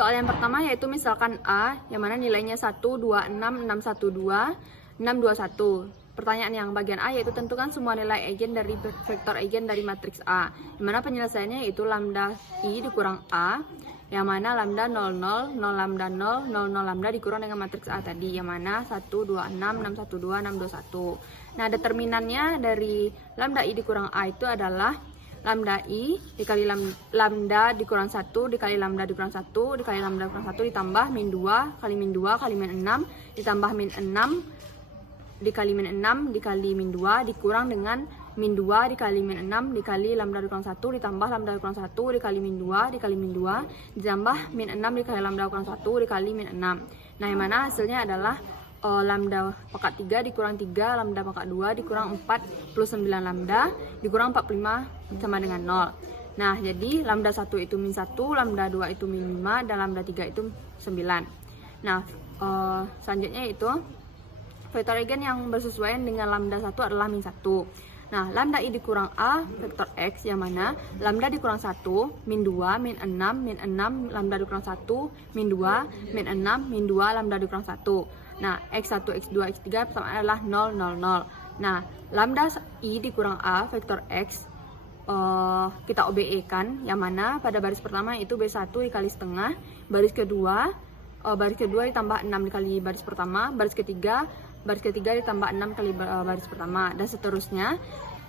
soal yang pertama yaitu misalkan A, yang mana nilainya 1, 2, 6, 6, 1, 2, 6, 2, 1. Pertanyaan yang bagian A yaitu tentukan semua nilai eigen dari vektor eigen dari matriks A. Yang mana penyelesaiannya yaitu lambda I dikurang A, yang mana lambda 0, 0, 0 lambda 0, 0, 0 lambda dikurang dengan matriks A tadi, yang mana 1, 2, 6, 6, 1, 2, 6, 2, 1. Nah, determinannya dari lambda I dikurang A itu adalah lambda I dikali lambda dikurang 1 dikali lambda dikurang 1 dikali lambda dikurang 1 ditambah min 2 kali min 2 kali min 6 ditambah min 6 dikali min 6 dikali min 2 dikurang dengan min 2 dikali min 6 dikali lambda dikurang 1 ditambah lambda dikurang 1 dikali min 2 dikali min 2 ditambah min 6 dikali lambda dikurang 1 dikali min 6. Nah, yang mana hasilnya adalah lambda pangkat 3 dikurang 3 lambda pangkat 2 dikurang 4 plus 9 lambda dikurang 45 sama dengan 0. Nah, jadi lambda 1 itu min 1, lambda 2 itu min 5, dan lambda 3 itu 9. Nah, selanjutnya itu vektor eigen yang bersesuaian dengan lambda 1 adalah min 1. Nah, lambda I dikurang A vektor X, yang mana lambda dikurang 1, min 2, min 6, min 6, lambda dikurang 1, min 2, min 6, min 2, lambda dikurang 1. Nah, X1, X2, X3 persamaan adalah 0, 0, 0. Nah, lambda I dikurang A vektor X kita OBE kan, yang mana pada baris pertama itu B1 dikali setengah, baris kedua ditambah 6 dikali baris pertama, baris ketiga ditambah 6 kali baris pertama, dan seterusnya.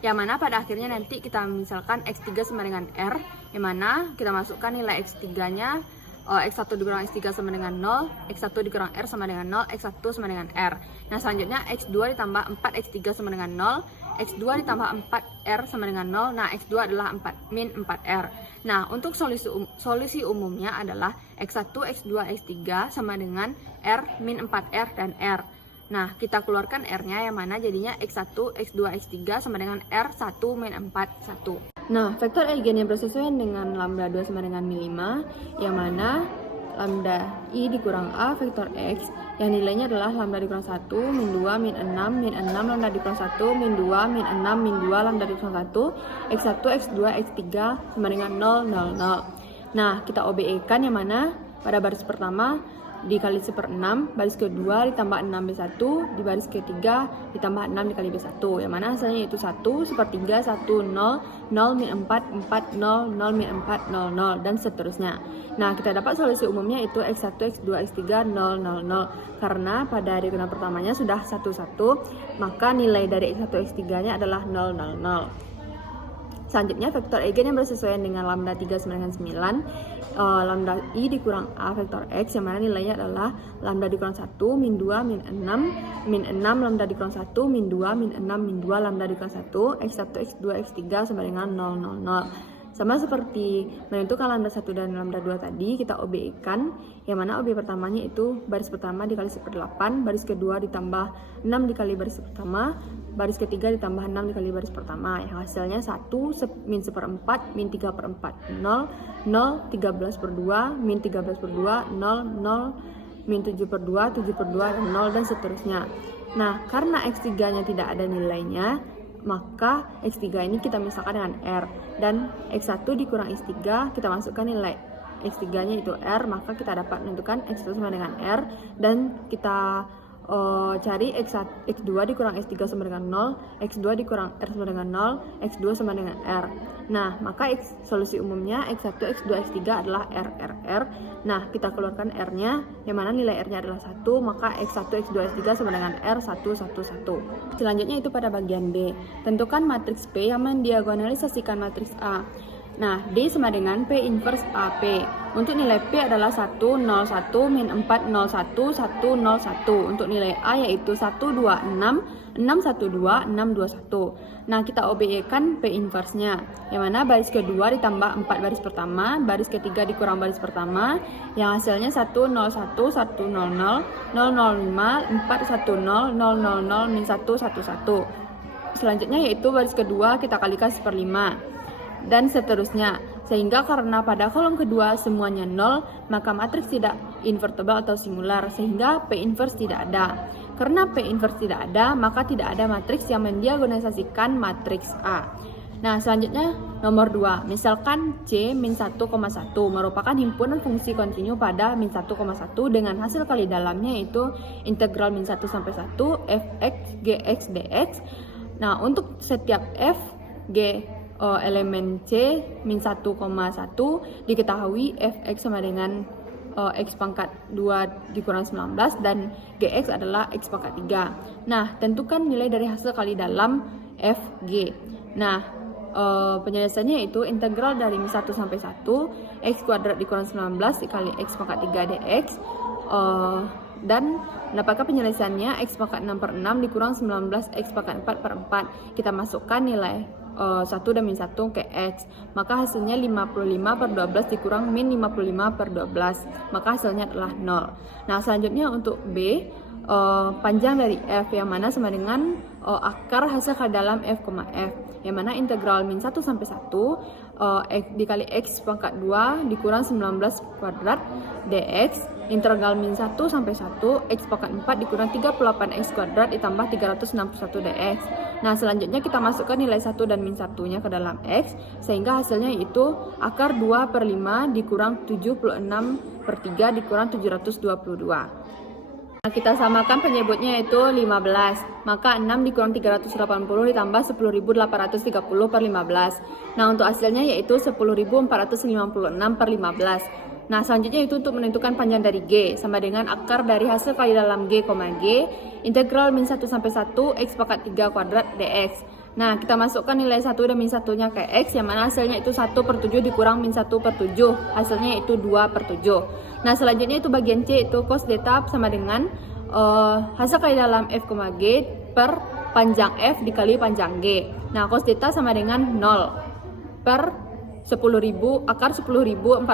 Yang mana pada akhirnya nanti kita misalkan X3 sama dengan R, yang mana kita masukkan nilai X3-nya, X1 dikurang X3 sama dengan 0, X1 dikurang R sama dengan 0, X1 sama dengan R. Nah, selanjutnya X2 ditambah 4, X3 sama dengan 0, X2 ditambah 4R sama dengan 0, nah X2 adalah 4, min 4R. Nah, untuk solusi umumnya adalah X1, X2, X3 sama dengan R, min 4R, dan R. Nah, kita keluarkan R-nya, yang mana jadinya X1, X2, X3 sama dengan R1, min 4, 1. Nah, vektor eigen yang bersesuaian dengan lambda 2 sama dengan min 5, yang mana lambda I dikurang A vektor X, yang nilainya adalah lambda dikurang 1, min 2, min 6, min 6, lambda dikurang 1, min 2, min 6, min 2, lambda dikurang 1, X1, X2, X3 sama dengan 0, 0, 0. Nah, kita OBE-kan, yang mana pada baris pertama dikali 1/6, baris kedua ditambah 6B1, di baris ketiga ditambah 6 dikali B1, yang mana hasilnya itu 1, 1/3, 1, 0, 0, min 4, 4, 0, 0, min 4, 0, 0, dan seterusnya. Nah, kita dapat solusi umumnya itu X1, X2, X3, 0, 0, 0. Karena pada diagonal pertamanya sudah 1, 1, maka nilai dari X1, X3-nya adalah 0, 0, 0. Selanjutnya, vektor eigen yang bersesuaian dengan lambda 3 sama dengan 9, lambda I dikurang A vektor X, yang mana nilainya adalah lambda dikurang 1, min 2, min 6, min 6, lambda dikurang 1, min 2, min 6, min 2, lambda dikurang 1, X1, X2, X3 sama dengan 0, 0, 0. Sama seperti menentukan lambda 1 dan lambda 2 tadi, kita OBE-kan, yang mana OBE pertamanya itu baris pertama dikali 1/8, baris kedua ditambah 6 dikali baris pertama, baris ketiga ditambah 6 dikali baris pertama, yang hasilnya 1, min 1/4, min 3/4, 0, 0, 13/2, min 13/2, 0, 0, min 7/2, 7/2, dan 0, dan seterusnya. Nah, karena X3-nya tidak ada nilainya, maka X3 ini kita misalkan dengan R, dan X1 dikurang X3 kita masukkan nilai X3-nya itu R, maka kita dapat menentukan X1 sama dengan R, dan kita cari X2 dikurang X3 sama dengan 0, X2 dikurang R sama dengan 0, X2 sama dengan R. Nah, maka solusi umumnya X1, X2, X3 adalah R, R, R. Nah, kita keluarkan R-nya, yang mana nilai R-nya adalah 1, maka X1, X2, X3 sama dengan R, 1, 1, 1. Selanjutnya itu pada bagian B. Tentukan matriks P yang mendiagonalisasikan matriks A. Nah, D sama dengan P inverse AP. Untuk nilai P adalah 1, 0, 1, min 4, 0, 1, 1, 0, 1. Untuk nilai A yaitu 1, 2, 6, 6, 1, 2, 6, 2, 1. Nah, kita OBE-kan P inverse-nya, yang mana baris kedua ditambah 4 baris pertama, baris ketiga dikurang baris pertama, yang hasilnya 1, 0, 1, 1, 0, 0, 0, 0, 5, 4, 1, 0, 0, 0, 0, min 1, 1, 1. Selanjutnya yaitu baris kedua kita kalikan 1/5. Dan seterusnya, sehingga karena pada kolom kedua semuanya 0, maka matriks tidak invertible atau singular, sehingga P inverse tidak ada. Karena P inverse tidak ada, maka tidak ada matriks yang mendiagonalisasikan matriks A. Nah, selanjutnya nomor 2. Misalkan C min 1,1 merupakan himpunan fungsi kontinu pada min 1,1 dengan hasil kali dalamnya yaitu integral min 1 sampai 1 fx gx dx. Nah, untuk setiap f g elemen C min 1,1 diketahui fx sama dengan x pangkat 2 dikurang 19 dan gx adalah x pangkat 3. Nah, tentukan nilai dari hasil kali dalam fg. Nah, penyelesaiannya itu integral dari min 1 sampai 1 x kuadrat dikurang 19 dikali x pangkat 3 dx, dan dapatkan penyelesaiannya x pangkat 6 per 6 dikurang 19 x pangkat 4 per 4. Kita masukkan nilai 1 dan min 1 ke x, maka hasilnya 55 per 12 dikurang min 55 per 12, maka hasilnya adalah 0. Nah, selanjutnya untuk B, panjang dari f yang mana sama dengan akar hasil kali dalam f, f yang mana integral min 1 sampai 1 x dikali x pangkat 2 dikurang 19 kuadrat dx, integral min 1 sampai 1 x pangkat 4 dikurang 38x kuadrat ditambah 361 dx. Nah, selanjutnya kita masukkan nilai 1 dan min 1-nya ke dalam x, sehingga hasilnya itu akar 2 per 5 dikurang 76 per 3 dikurang 722. Nah, kita samakan penyebutnya yaitu 15, maka 6 dikurang 380 ditambah 10.830 per 15. Nah, untuk hasilnya yaitu 10.456 per 15. Nah, selanjutnya itu untuk menentukan panjang dari G, sama dengan akar dari hasil kali dalam G, G, integral min 1 sampai 1 x pangkat 3 kuadrat dx. Nah, kita masukkan nilai 1 dan min 1-nya ke x, yang mana hasilnya itu 1 per 7 dikurang min 1 per 7, hasilnya itu 2 per 7. Nah, selanjutnya itu bagian C itu cos theta sama dengan hasil kali dalam f, g per panjang f dikali panjang g. Nah, cos theta sama dengan 0 per 10.000 akar 10.456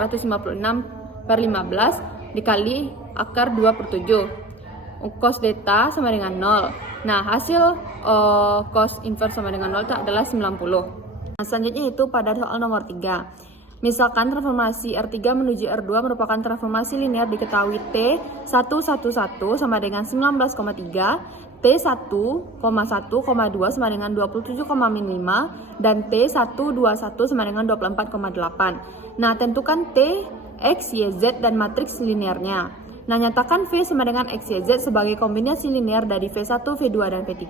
per 15 dikali akar 2 per 7. Cos theta sama dengan 0. Nah, hasil cos inverse sama dengan 0 itu adalah 90. Nah, selanjutnya itu pada soal nomor 3. Misalkan transformasi R3 menuju R2 merupakan transformasi linear diketahui T111 sama dengan 19,3, T1,1,2 sama dengan 27,5, dan T121 sama dengan 24,8. Nah, tentukan T, X, Y, Z dan matriks linearnya. Nah, nyatakan V sama dengan X, Y, Z sebagai kombinasi linear dari V1, V2, dan V3.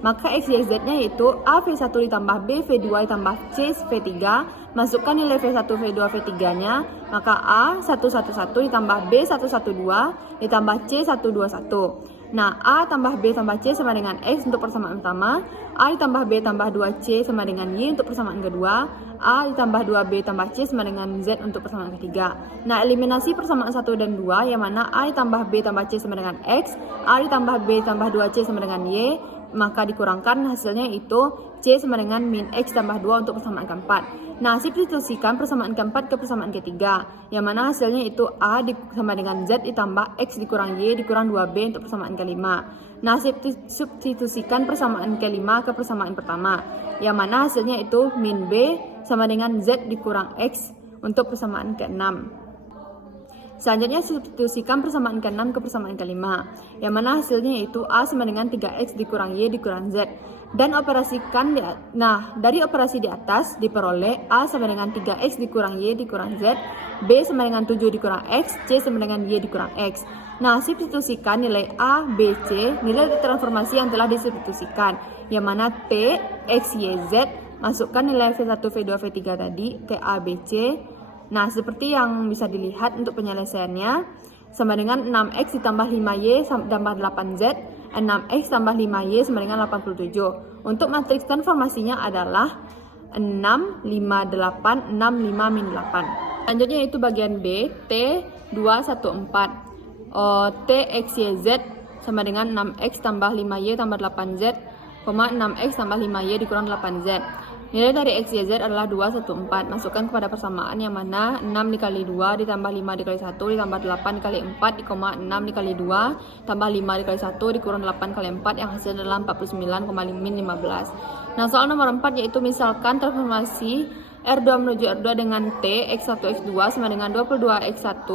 Maka X, Y, Z-nya yaitu A V1 ditambah B V2 ditambah C V3. Masukkan nilai V1, V2, V3-nya. Maka A 111 ditambah B 112 ditambah C 121. Nah, A tambah B tambah C sama dengan X untuk persamaan pertama, A ditambah B tambah 2C sama dengan Y untuk persamaan kedua, A ditambah 2B tambah C sama dengan Z untuk persamaan ketiga. Nah, eliminasi persamaan 1 dan 2 yang mana A ditambah B tambah C sama dengan X, A ditambah B tambah 2C sama dengan Y, maka dikurangkan hasilnya itu C sama dengan min X tambah 2 untuk persamaan keempat. Nah, substitusikan persamaan keempat ke persamaan ketiga, yang mana hasilnya itu A sama dengan Z ditambah X dikurang Y dikurang 2B untuk persamaan kelima. Nah, substitusikan persamaan kelima ke persamaan pertama, yang mana hasilnya itu min B sama dengan Z dikurang X untuk persamaan keenam. Selanjutnya substitusikan persamaan ke-6 ke persamaan ke-5, yang mana hasilnya yaitu A sama dengan 3X dikurang Y dikurang Z. Dan operasikan, dari operasi di atas diperoleh A sama dengan 3X dikurang Y dikurang Z, B sama dengan 7 dikurang X, C sama dengan Y dikurang X. Nah, substitusikan nilai A, B, C, nilai transformasi yang telah disubstitusikan, yang mana T, X, Y, Z, masukkan nilai V1, V2, V3 tadi ke A, B, C. Nah, seperti yang bisa dilihat untuk penyelesaiannya, sama dengan 6X ditambah 5Y tambah 8Z, 6X tambah 5Y sama dengan 87. Untuk matriks transformasinya adalah 6, 5, 8, 6, 5, min 8. Selanjutnya itu bagian B, T, 2, 1, 4. T, X, Y, Z sama dengan 6X tambah 5Y tambah 8Z, 6X tambah 5Y dikurang 8Z. Nilai dari X, Y, Z adalah 2, 1, 4. Masukkan kepada persamaan yang mana 6 dikali 2 ditambah 5 dikali 1 ditambah 8 dikali 4 6 dikali 2 tambah 5 dikali 1 dikurang 8 kali 4 yang hasilnya adalah 49,15. Nah, soal nomor 4 yaitu misalkan transformasi R2 menuju R2 dengan T, X1, X2 sama dengan 22X1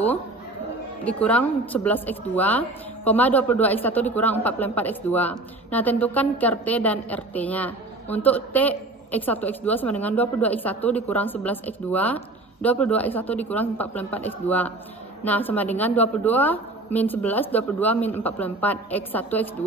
dikurang 11X2, 22X1 dikurang 44X2. Nah, tentukan KRT dan RT-nya. Untuk T X1 X2 sama dengan 22 X1 dikurang 11 X2, 22 X1 dikurang 44 X2. Nah, sama dengan 22 min 11, 22 min 44 X1 X2.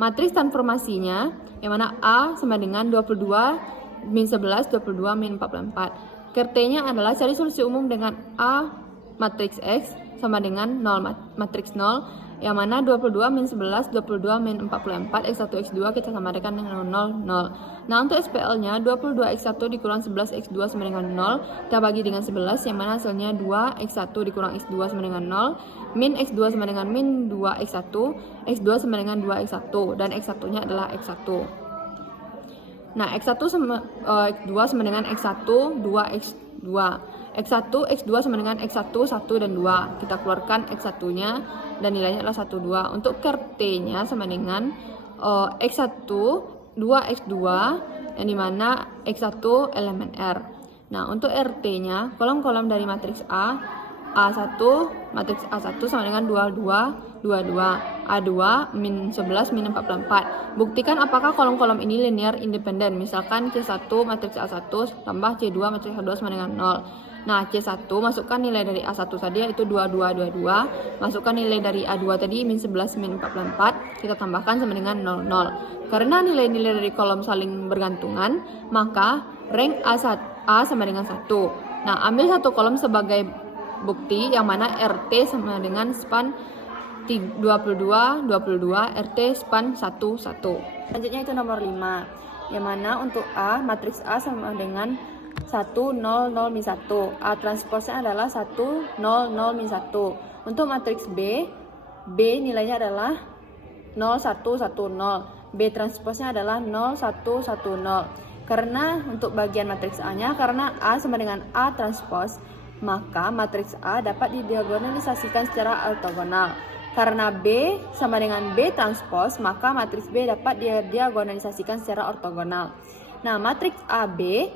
Matriks transformasinya yang mana A sama dengan 22 min 11, 22 min 44. Kertenya adalah cari solusi umum dengan A matriks X sama dengan 0 matriks 0, yang mana 22 min 11, 22 min 44, X1 X2 kita samakan dengan 0, 0. Nah, untuk SPL-nya 22 X1 dikurang 11 X2 sama dengan 0, kita bagi dengan 11, yang mana hasilnya 2 X1 dikurang X2 sama dengan 0, min X2 sama dengan min 2 X1, X2 sama dengan 2 X1, dan X1-nya adalah X1. Nah, X1 sama X2 sama dengan X1, 2 X2. X1, X2 sama dengan X1, 1 dan 2. Kita keluarkan X1-nya dan nilainya adalah 1, 2. Untuk Rt-nya sama dengan X1, 2 X2 yang dimana X1 elemen R. Nah, untuk Rt-nya, kolom-kolom dari matriks A1, matriks A1 sama dengan 22, 22. A2, min 11, min 44. Buktikan apakah kolom-kolom ini linear independen. Misalkan C1 matriks A1 tambah C2 matriks A2 sama dengan 0. Nah, C1 masukkan nilai dari A1 tadi yaitu 22, 22. Masukkan nilai dari A2 tadi min 11, min 44. Kita tambahkan sama dengan 0, 0. Karena nilai-nilai dari kolom saling bergantungan, maka rank A sama dengan 1. Nah, ambil satu kolom sebagai bukti yang mana RT sama dengan span 22, 22, RT span 1, 1. Selanjutnya itu nomor 5, yang mana untuk A, matriks A sama dengan 1, 0, 0, min 1. A transposnya adalah 1, 0, 0, min 1. Untuk matriks B nilainya adalah 0, 1, 1, 0. B transposnya adalah 0, 1, 1, 0. Karena untuk bagian matriks A-nya, karena A sama dengan A transpos, maka matriks A dapat didiagonalisasikan secara ortogonal. Karena B sama dengan B transpos, maka matriks B dapat didiagonalisasikan secara ortogonal. Nah, matriks AB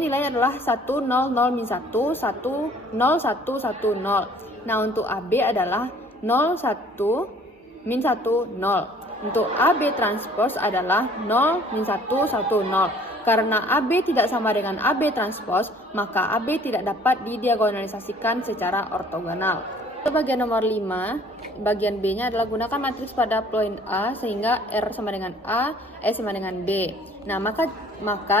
nilainya adalah 1, 0, 0, min 1, 1, 0, 1, 1, 0. Nah, untuk AB adalah 0, 1, min 1, 0. Untuk AB transpos adalah 0, min 1, 1, 0. Karena AB tidak sama dengan AB transpos, maka AB tidak dapat didiagonalisasikan secara ortogonal. Untuk bagian nomor 5, bagian B-nya adalah gunakan matriks pada poin A sehingga R sama dengan A, S sama dengan B. Nah, maka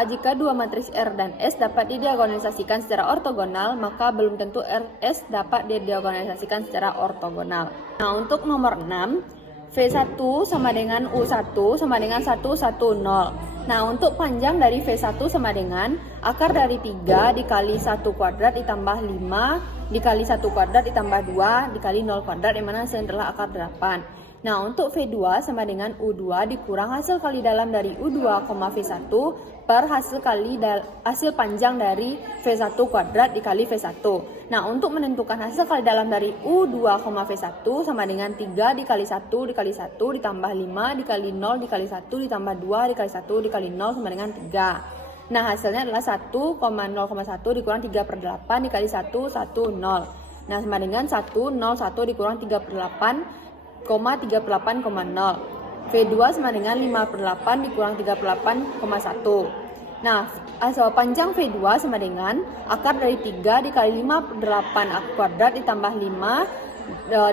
jika dua matriks R dan S dapat didiagonalisasikan secara ortogonal, maka belum tentu RS dapat didiagonalisasikan secara ortogonal. Nah, untuk nomor 6, V1 sama dengan U1 sama dengan 1, 1, 0. Nah, untuk panjang dari V1 sama dengan akar dari 3 dikali 1 kuadrat ditambah 5 dikali 1 kuadrat ditambah 2 dikali 0 kuadrat, yang mana hasilnya adalah akar 8. Nah, untuk V2 sama dengan U2 dikurang hasil kali dalam dari U2, V1 per hasil panjang dari V1 kuadrat dikali V1. Nah, untuk menentukan hasil kali dalam dari U2, V1 sama dengan 3 dikali 1 dikali 1 ditambah 5 dikali 0 dikali 1 ditambah 2 dikali 1 dikali 0 sama dengan 3. Nah, hasilnya adalah 1,0,1 dikurang 3/8 dikali 1, 1, 0. Nah, sama dengan 1,01 dikurang 3/8,0. V2 sama dengan 5/8 dikurang 3/8,1. Nah, panjang V2 sama dengan akar dari 3 dikali 5/8 kuadrat ditambah 5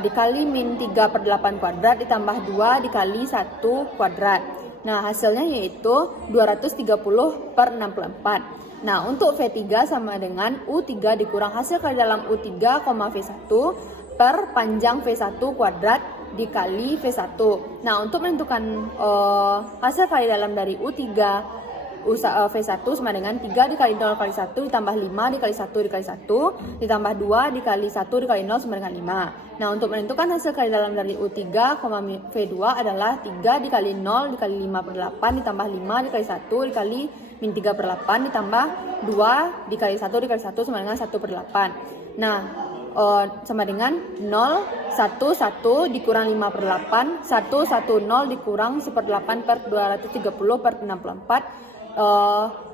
dikali min 3/8 kuadrat ditambah 2 dikali 1 kuadrat. Nah, hasilnya yaitu 230/64. Nah, untuk V3 sama dengan U3 dikurang hasil kali dalam U3, V1 per panjang V1 kuadrat dikali V1. Nah, untuk menentukan hasil kali dalam dari U3 V1 sama dengan 3 dikali 0 kali 1 ditambah 5 dikali 1 dikali 1 ditambah 2 dikali 1 dikali 0 sama dengan 5. Nah, untuk menentukan hasil kali dalam dari U3, V2 adalah 3 dikali 0 dikali 5/8 ditambah 5 dikali 1 dikali min 3/8 ditambah 2 dikali 1 dikali 1 sama dengan 1/8. Nah, sama dengan 0, 1, 1 dikurang 5/8, 1, 1, 0 dikurang 1/8 per 230 per 64,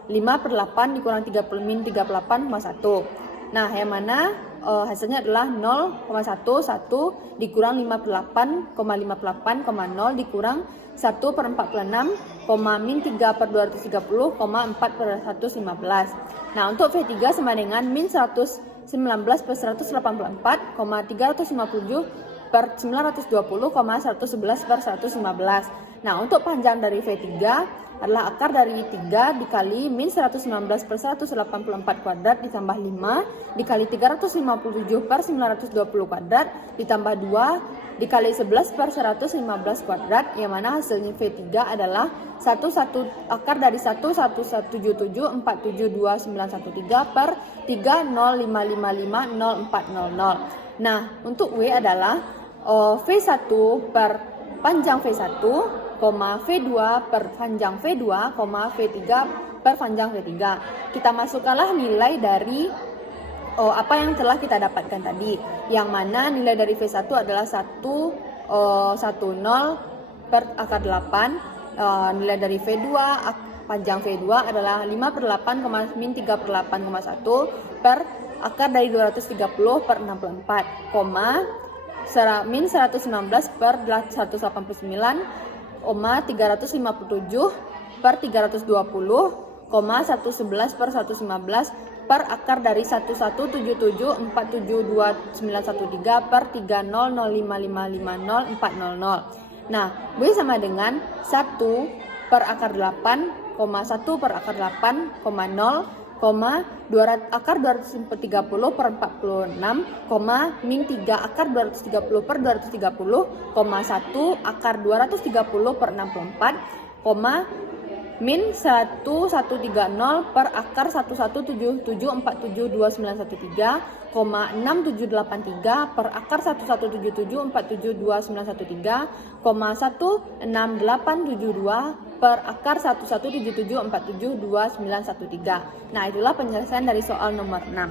5/8 dikurang 30 min 38,1. Nah, yang mana hasilnya adalah 0,11 dikurang 58,0 dikurang 1/46 min 3 per 230, 4 per 115. Nah, untuk V3 sama dengan min 119 per 184, 357 per 920, 111 per 115. Nah, untuk panjang dari V3 adalah akar dari 3 dikali min 119 per 184 kuadrat ditambah 5 dikali 357 per 920 kuadrat ditambah 2 dikali 11 per 115 kuadrat, yang mana hasilnya V3 adalah akar dari 1,177,472,913 per 3,05550,400. Nah, untuk W adalah V1 per panjang V1, V2 per panjang V2, V3 per panjang V3. Kita masukkanlah nilai dari apa yang telah kita dapatkan tadi, yang mana nilai dari V1 adalah 110 per akar 8, nilai dari V2 panjang V2 adalah 5 per 8, min 3 per 8,1 per akar dari 230 per 64, min 119 per 189, 357 per 320, 111 per 115 per akar dari 1177,472,913 per 3005550,400. Nah, B sama dengan 1 per akar 8, 1 per akar 8, 0, akar 230 per 46, min 3 akar 230 per 230, 1 akar 230 per 64, min 1130 per akar 1177472,913, 6783 per akar 1177472,913, 16872 per akar 1177472,913. Nah, itulah penyelesaian dari soal nomor 6.